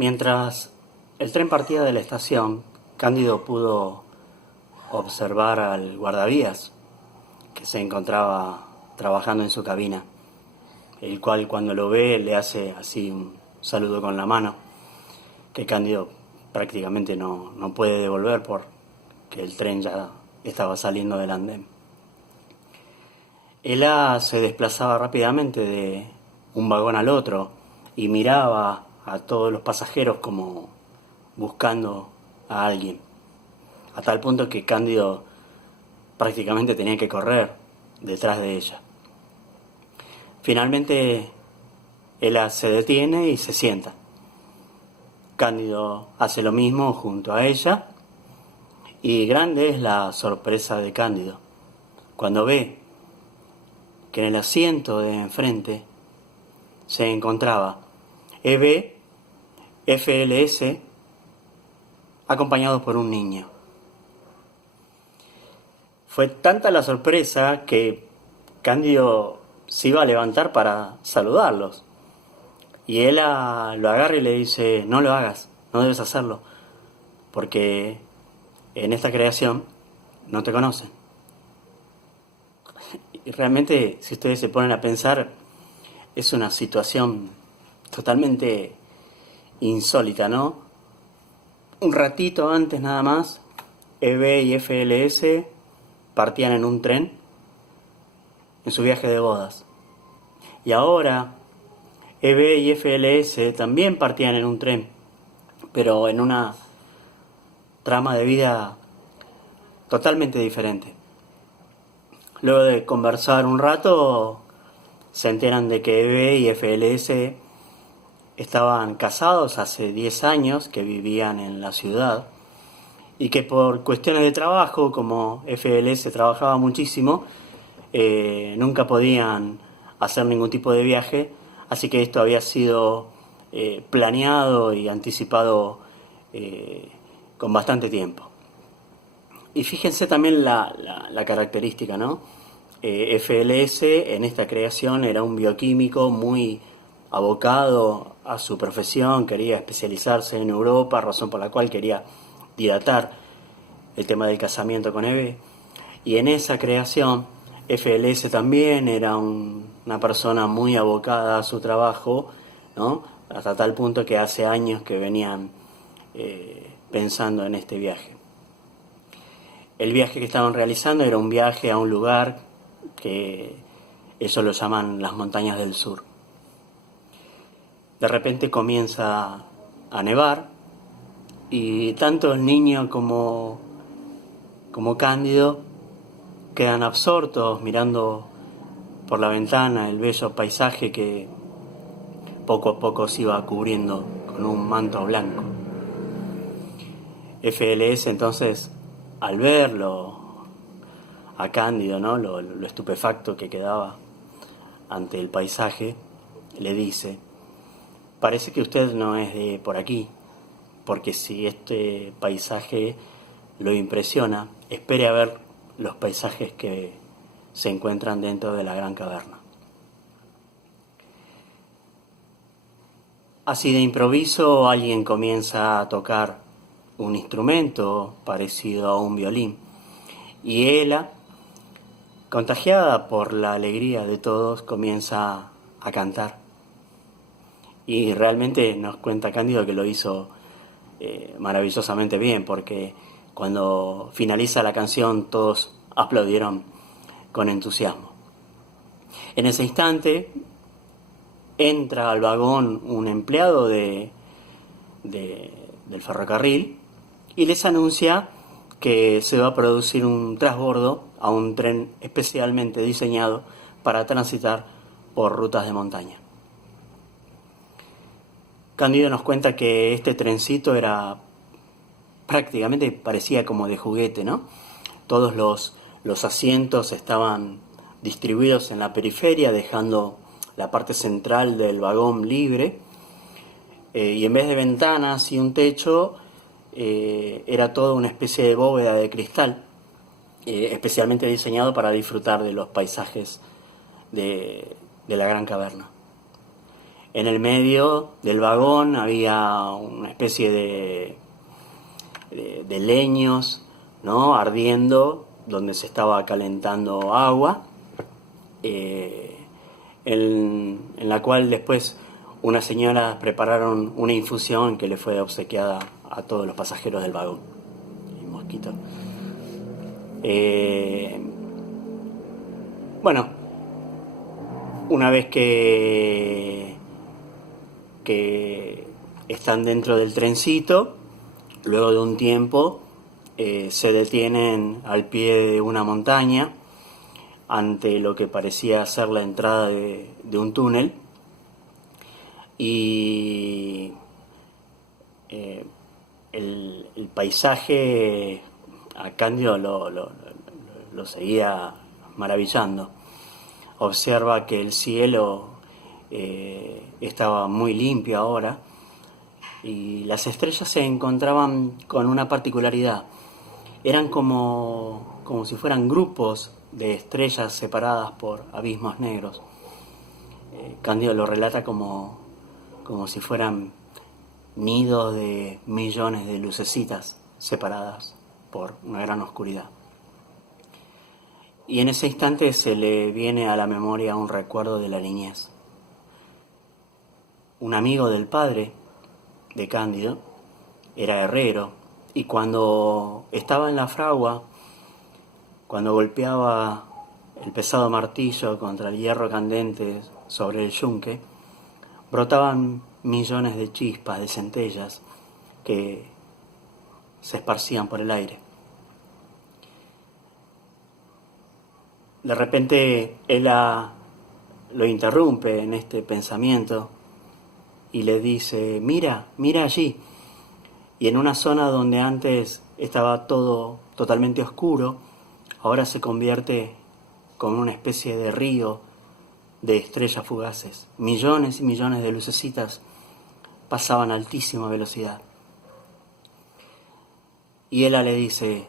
Mientras el tren partía de la estación, Cándido pudo observar al guardavías que se encontraba trabajando en su cabina, el cual cuando lo ve le hace así un saludo con la mano, que Cándido prácticamente no puede devolver porque el tren ya estaba saliendo del andén. Ela se desplazaba rápidamente de un vagón al otro y miraba a todos los pasajeros como buscando a alguien, a tal punto que Cándido prácticamente tenía que correr detrás de ella. Finalmente, ella se detiene y se sienta. Cándido hace lo mismo junto a ella y grande es la sorpresa de Cándido cuando ve que en el asiento de enfrente se encontraba EB, FLS, acompañado por un niño. Fue tanta la sorpresa que Cándido se iba a levantar para saludarlos. Y él lo agarra y le dice, no lo hagas, no debes hacerlo, porque en esta creación no te conocen. Y realmente, si ustedes se ponen a pensar, es una situación totalmente insólita, ¿no? Un ratito antes nada más, EB y FLS partían en un tren en su viaje de bodas. Y ahora EB y FLS también partían en un tren, pero en una trama de vida totalmente diferente. Luego de conversar un rato, se enteran de que EB y FLS estaban casados hace 10 años, que vivían en la ciudad, y que por cuestiones de trabajo, como FLS trabajaba muchísimo, nunca podían hacer ningún tipo de viaje, así que esto había sido planeado y anticipado con bastante tiempo. Y fíjense también la característica, ¿no? FLS en esta creación era un bioquímico muy abocado a su profesión, quería especializarse en Europa, razón por la cual quería dilatar el tema del casamiento con EB. Y en esa creación, FLS también era una persona muy abocada a su trabajo, ¿no? Hasta tal punto que hace años que venían pensando en este viaje. El viaje que estaban realizando era un viaje a un lugar que eso lo llaman las montañas del sur. De repente comienza a nevar y tanto el niño como Cándido quedan absortos mirando por la ventana el bello paisaje que poco a poco se iba cubriendo con un manto blanco. FLS entonces, al verlo a Cándido, ¿no? lo estupefacto que quedaba ante el paisaje, le dice, parece que usted no es de por aquí, porque si este paisaje lo impresiona, espere a ver los paisajes que se encuentran dentro de la gran caverna. Así de improviso alguien comienza a tocar un instrumento parecido a un violín y ella, contagiada por la alegría de todos, comienza a cantar. Y realmente nos cuenta Cándido que lo hizo maravillosamente bien, porque cuando finaliza la canción todos aplaudieron con entusiasmo. En ese instante entra al vagón un empleado del ferrocarril y les anuncia que se va a producir un transbordo a un tren especialmente diseñado para transitar por rutas de montaña. Cándido nos cuenta que este trencito era prácticamente, parecía como de juguete, ¿no? Todos los asientos estaban distribuidos en la periferia, dejando la parte central del vagón libre, y en vez de ventanas y un techo, era toda una especie de bóveda de cristal, especialmente diseñado para disfrutar de los paisajes de la gran caverna. En el medio del vagón había una especie de leños, ¿no? Ardiendo, donde se estaba calentando agua, en la cual después unas señoras prepararon una infusión que le fue obsequiada a todos los pasajeros del vagón. Y mosquito. Bueno, una vez que están dentro del trencito, luego de un tiempo se detienen al pie de una montaña ante lo que parecía ser la entrada de un túnel, y el paisaje a Cándido lo seguía maravillando. Observa que el cielo estaba muy limpio ahora, y las estrellas se encontraban con una particularidad. Eran como si fueran grupos de estrellas separadas por abismos negros. Cándido lo relata como si fueran nidos de millones de lucecitas separadas por una gran oscuridad. Y en ese instante se le viene a la memoria un recuerdo de la niñez. Un amigo del padre de Cándido era herrero, y cuando estaba en la fragua, cuando golpeaba el pesado martillo contra el hierro candente sobre el yunque, brotaban millones de chispas, de centellas, que se esparcían por el aire. De repente él lo interrumpe en este pensamiento y le dice: mira allí. Y en una zona donde antes estaba todo totalmente oscuro, ahora se convierte como una especie de río de estrellas fugaces. Millones y millones de lucecitas pasaban a altísima velocidad. Y ella le dice: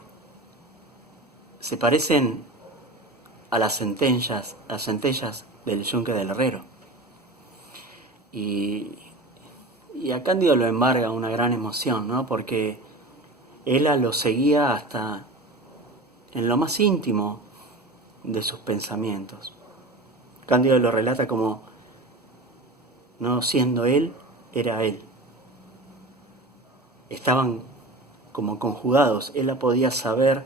se parecen a las centellas del yunque del herrero. Y a Cándido lo embarga una gran emoción, ¿no? Porque ella lo seguía hasta en lo más íntimo de sus pensamientos. Cándido lo relata como no siendo él, era él. Estaban como conjugados. Ella podía saber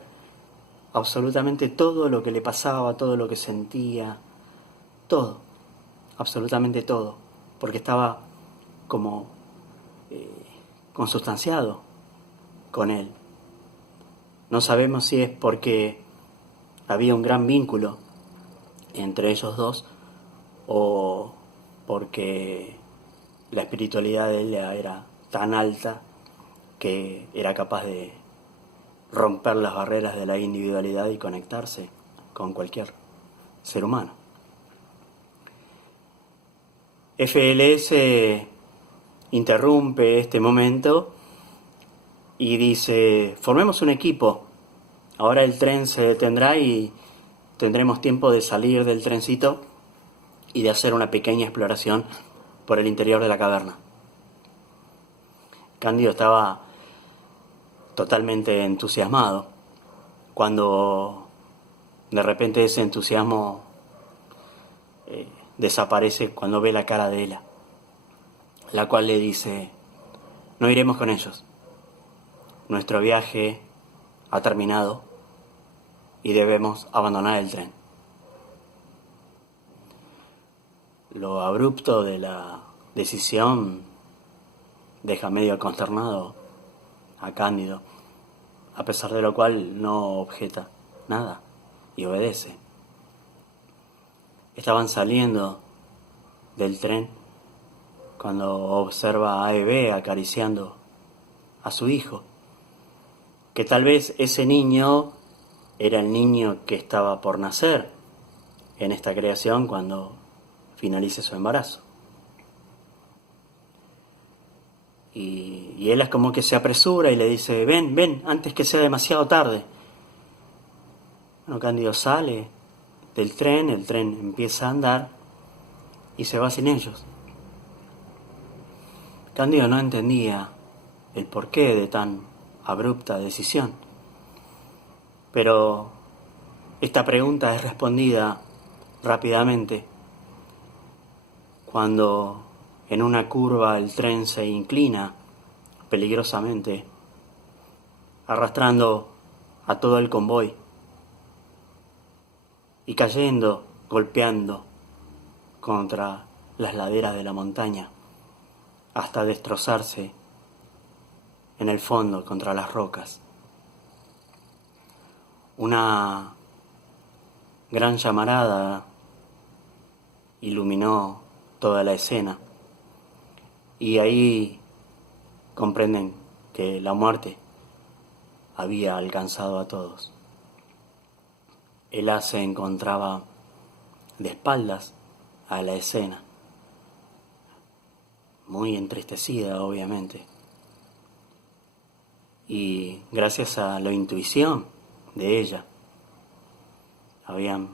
absolutamente todo lo que le pasaba, todo lo que sentía, todo, absolutamente todo, porque estaba como consustanciado con él. No sabemos si es porque había un gran vínculo entre ellos dos, o porque la espiritualidad de él era tan alta que era capaz de romper las barreras de la individualidad y conectarse con cualquier ser humano. FLS interrumpe este momento y dice: formemos un equipo. Ahora el tren se detendrá y tendremos tiempo de salir del trencito y de hacer una pequeña exploración por el interior de la caverna. Cándido estaba totalmente entusiasmado, cuando de repente ese entusiasmo desaparece cuando ve la cara de ella, la cual le dice: no iremos con ellos. Nuestro viaje ha terminado y debemos abandonar el tren. Lo abrupto de la decisión deja medio consternado a Cándido, a pesar de lo cual no objeta nada y obedece. Estaban saliendo del tren cuando observa a Eve acariciando a su hijo, que tal vez ese niño era el niño que estaba por nacer en esta creación cuando finalice su embarazo. Y él es como que se apresura y le dice: ven, antes que sea demasiado tarde. Bueno, Cándido sale del tren, el tren empieza a andar y se va sin ellos. Cándido no entendía el porqué de tan abrupta decisión, pero esta pregunta es respondida rápidamente cuando en una curva el tren se inclina peligrosamente, arrastrando a todo el convoy y cayendo, golpeando contra las laderas de la montaña hasta destrozarse en el fondo contra las rocas. Una gran llamarada iluminó toda la escena y ahí comprenden que la muerte había alcanzado a todos. Ella se encontraba de espaldas a la escena, muy entristecida obviamente, y gracias a la intuición de ella habían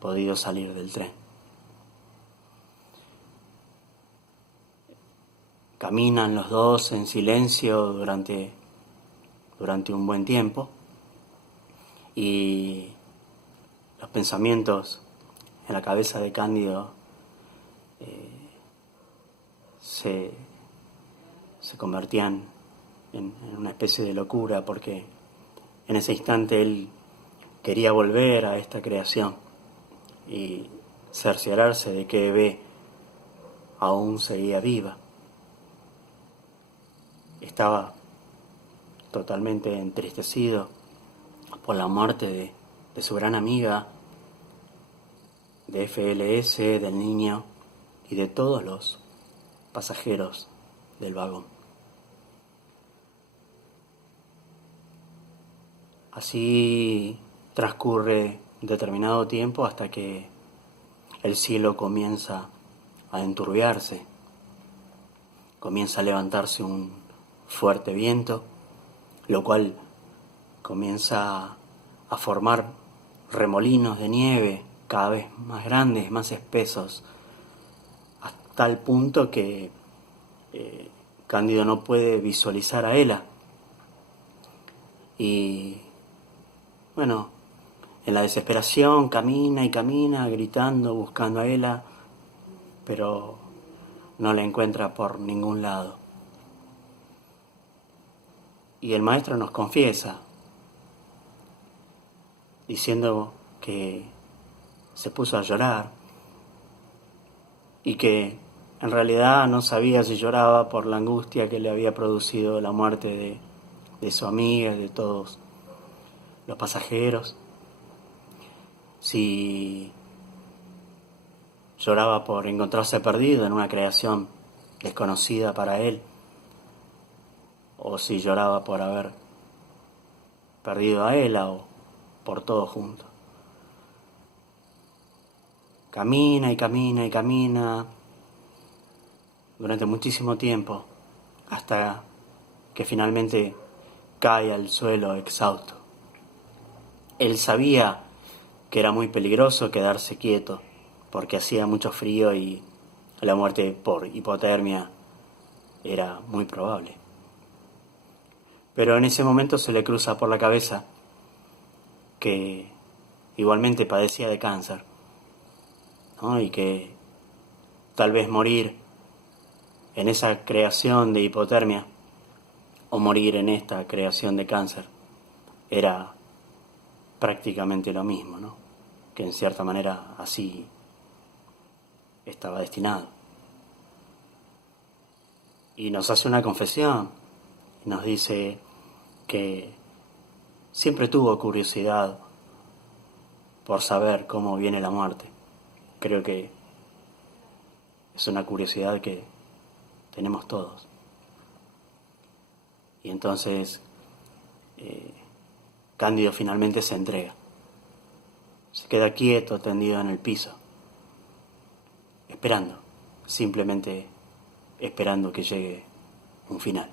podido salir del tren. Caminan los dos en silencio durante un buen tiempo y los pensamientos en la cabeza de Cándido se convertían en una especie de locura, porque en ese instante él quería volver a esta creación y cerciorarse de que Bebé aún seguía viva. Estaba totalmente entristecido por la muerte de su gran amiga, de FLS, del niño y de todos los pasajeros del vagón. Así transcurre determinado tiempo hasta que el cielo comienza a enturbiarse, comienza a levantarse un fuerte viento, lo cual comienza a formar remolinos de nieve cada vez más grandes, más espesos, hasta tal punto que Cándido no puede visualizar a Ela. Y bueno, en la desesperación camina y camina, gritando, buscando a Ela, pero no la encuentra por ningún lado. Y el maestro nos confiesa, diciendo que se puso a llorar y que en realidad no sabía si lloraba por la angustia que le había producido la muerte de su amiga y de todos los pasajeros, si lloraba por encontrarse perdido en una creación desconocida para él, o si lloraba por haber perdido a Ela, o por todo junto. Camina y camina y camina durante muchísimo tiempo, hasta que finalmente cae al suelo exhausto. Él sabía que era muy peligroso quedarse quieto, porque hacía mucho frío y la muerte por hipotermia era muy probable. Pero en ese momento se le cruza por la cabeza que igualmente padecía de cáncer, ¿no? Y que tal vez morir en esa creación de hipotermia o morir en esta creación de cáncer era prácticamente lo mismo, ¿no? Que en cierta manera así estaba destinado. Y nos hace una confesión, y nos dice que siempre tuvo curiosidad por saber cómo viene la muerte. Creo que es una curiosidad que tenemos todos. Y entonces Cándido finalmente se entrega. Se queda quieto, tendido en el piso, esperando, simplemente esperando que llegue un final.